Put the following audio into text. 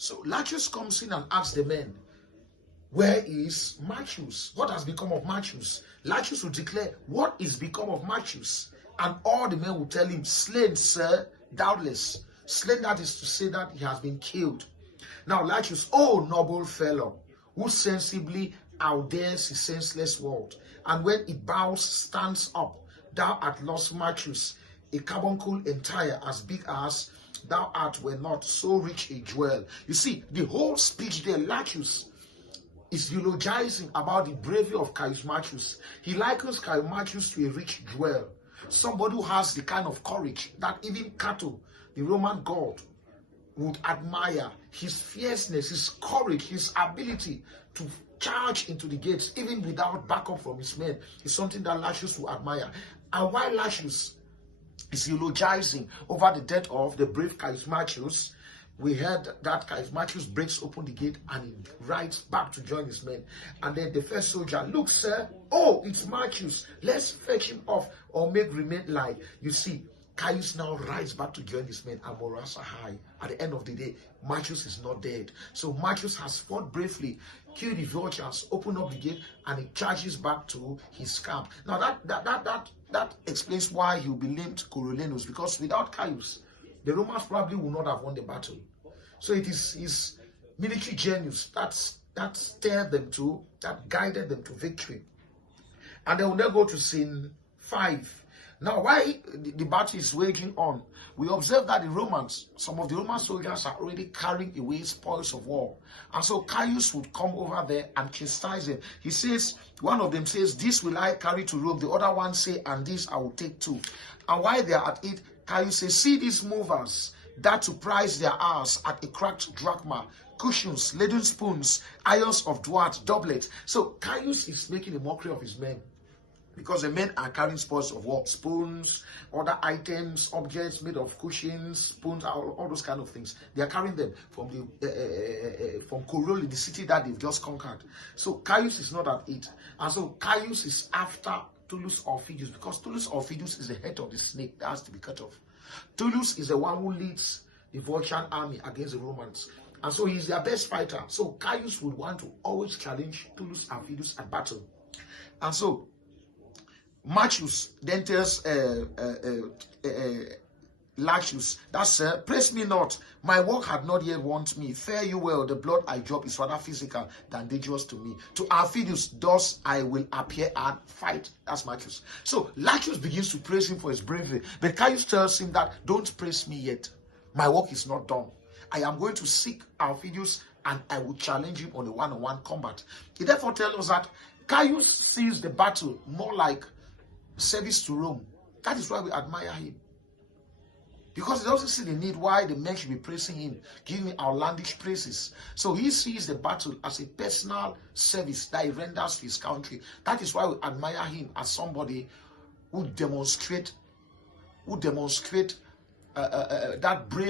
So Lachius comes in and asks the men, where is Malchus? What has become of Malchus? Lachius will declare, what is become of Malchus? And all the men will tell him, slain, sir, doubtless. Slain, that is to say that he has been killed. Now Lachius, oh noble fellow, who sensibly outdares his senseless world, and when it bows, stands up, thou art lost Malchus, a carbuncle entire as big as thou art were not so rich a jewel. You see, the whole speech there, Lachius is eulogizing about the bravery of Caius Marcius. He likens Caius Marcius to a rich jewel, somebody who has the kind of courage that even Cato, the Roman god, would admire. His fierceness, his courage, his ability to charge into the gates, even without backup from his men, is something that Lachius will admire. And while Lachius is eulogizing over the death of the brave Caius Marcius, we heard that Caius Marcius breaks open the gate and he rides back to join his men. And then the first soldier, look, sir, oh, it's Marcius. Let's fetch him off or make remain lie. You see, Caius now rides back to join his men and morals are high. At the end of the day, Marcius is not dead. So Marcius has fought bravely, killed the vultures, opened up the gate, and he charges back to his camp. Now that explains why he'll be named Coriolanus, because without Caius, the Romans probably would not have won the battle. So it is his military genius that steered them to, that guided them to victory. And they will now go to scene 5. Now, while the battle is waging on, we observe that the Romans, some of the Roman soldiers are already carrying away spoils of war. And so Caius would come over there and chastise them. He says, one of them says, this will I carry to Rome. The other one say, and this I will take too. And while they are at it, Caius says, see these movers, that to prize their hours at a cracked drachma, cushions, leaden spoons, irons of Duat, doublet. So Caius is making a mockery of his men, because the men are carrying spoils of war, spoons, other items, objects made of cushions, spoons, all those kind of things. They are carrying them from from Coroli, the city that they've just conquered. So Caius is not at it, and so Caius is after Tullus Aufidius, because Tullus Aufidius is the head of the snake that has to be cut off. Tullus is the one who leads the Volscian army against the Romans, and so he's their best fighter. So Caius would want to always challenge Tullus Aufidius at battle, and so Marcius then tells Lachius, that's praise me not, my work had not yet won me. Fare you well, the blood I drop is rather physical than dangerous to me. To Aufidius, thus I will appear and fight. That's Marcius. So Lachius begins to praise him for his bravery, but Caius tells him that don't praise me yet. My work is not done. I am going to seek Aufidius and I will challenge him on a one-on-one combat. He therefore tells us that Caius sees the battle more like service to Rome. That is why we admire him, because he doesn't see the need why the men should be praising him, giving him outlandish praises. So he sees the battle as a personal service that he renders to his country. That is why we admire him as somebody who demonstrate that brave